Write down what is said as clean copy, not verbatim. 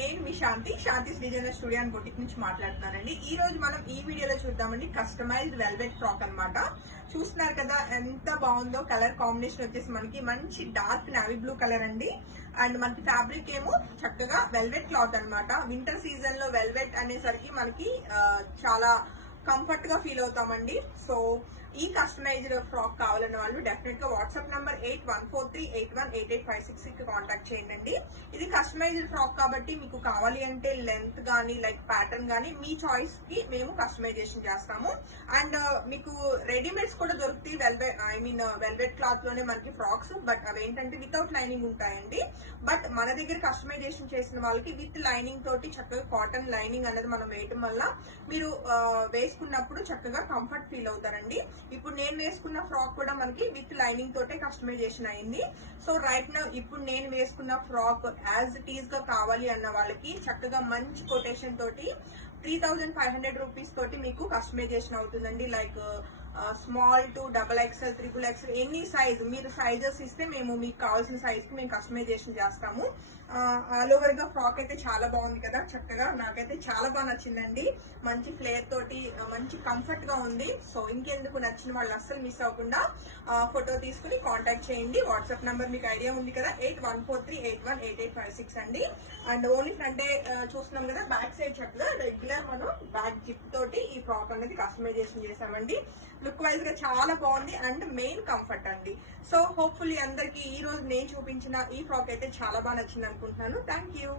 నేను మీ Shanthi's designer studio and boutique నుంచి మాట్లాడుతున్నానండి. ఈ రోజు మనం ఈ వీడియోలో చూద్దామండి కస్టమైజ్డ్ వెల్వెట్ ఫ్రాక్ అన్నమాట. చూస్తున్నారు కదా ఎంత బాగుందో. కలర్ కాంబినేషన్ వచ్చేసి మనకి మంచి డార్క్ నావీ బ్లూ కలర్ అండి. అండ్ మనకి ఫ్యాబ్రిక్ ఏమో చక్కగా వెల్వెట్ క్లాత్ అన్నమాట. వింటర్ సీజన్ లో వెల్వెట్ అనేసరికి మనకి చాలా కంఫర్ట్ గా ఫీల్ అవుతామండి. సో ఈ కస్టమైజ్డ్ ఫ్రాక్ కావాలన్న వాళ్ళు డెఫినెట్ గా వాట్సాప్ నంబర్ 8143818856 కి కాంటాక్ట్ చేయండి. ఇది కస్టమైజ్డ్ ఫ్రాక్ కాబట్టి మీకు కావాలి అంటే లెంత్ గానీ లైక్ ప్యాటర్న్ గానీ మీ చాయిస్ కి మేము కస్టమైజేషన్ చేస్తాము. అండ్ మీకు రెడీమేడ్స్ కూడా దొరుకుతాయి వెల్వెట్ క్లాత్ లోనే మనకి ఫ్రాక్స్. బట్ అవేంటంటే వితౌట్ లైనింగ్ ఉంటాయండి. బట్ మన దగ్గర కస్టమైజేషన్ చేసిన వాళ్ళకి విత్ లైనింగ్ తోటి చక్కగా కాటన్ లైనింగ్ అనేది మనం వేయటం వల్ల మీరు వేసుకున్నప్పుడు చక్కగా కంఫర్ట్ ఫీల్ అవుతారండి. ఇప్పుడు నేను వేసుకున్న ఫ్రాక్ కూడా మనకి విత్ లైనింగ్ తోటే కస్టమైజేషన్ అయింది. సో రైట్ నా ఇప్పుడు నేను వేసుకున్న ఫ్రాక్ యాజ్ ఇట్ ఈజ్ గా కావాలి అన్న వాళ్ళకి చక్కగా మంచి కొటేషన్ తోటి 3500 రూపీస్ తోటి మీకు కస్టమైజేషన్ అవుతుందండి. Like small to XXL, XXL any size మీరు సైజెస్ ఇస్తే మేము మీకు కావాల్సిన సైజ్ కి మేము కస్టమైజేషన్ చేస్తాము. ఆల్ ఓవర్ గా ఫ్రాక్ అయితే చాలా బాగుంది కదా. చక్కగా నాకైతే చాలా బాగా నచ్చిందండి. మంచి ఫ్లేర్ తోటి మంచి కంఫర్ట్ గా ఉంది. సో ఇంకెందుకు నచ్చిన వాళ్ళు అస్సలు మిస్ అవ్వకుండా ఫోటో తీసుకుని కాంటాక్ట్ చేయండి. వాట్సాప్ నంబర్ మీకు ఐడియా ఉంది కదా 8143818856 అండి. అండ్ ఓన్లీ ఫ్రంటే చూస్తున్నాం కదా. బ్యాక్ సైడ్ చక్కగా రెగ్యులర్ మనం బ్యాక్ జిప్ తోటి ఈ ఫ్రాక్ అనేది కస్టమైజేషన్ చేసామండి. లుక్ వైజ్ గా చాలా బాగుంది అండ్ మెయిన్ కంఫర్ట్ అండి. సో హోప్ఫుల్లీ అందరికి ఈ రోజు నేను చూపించిన ఈ ఫ్రాక్ అయితే చాలా బాగా నచ్చింది అనుకుంటున్నాను. Thank you.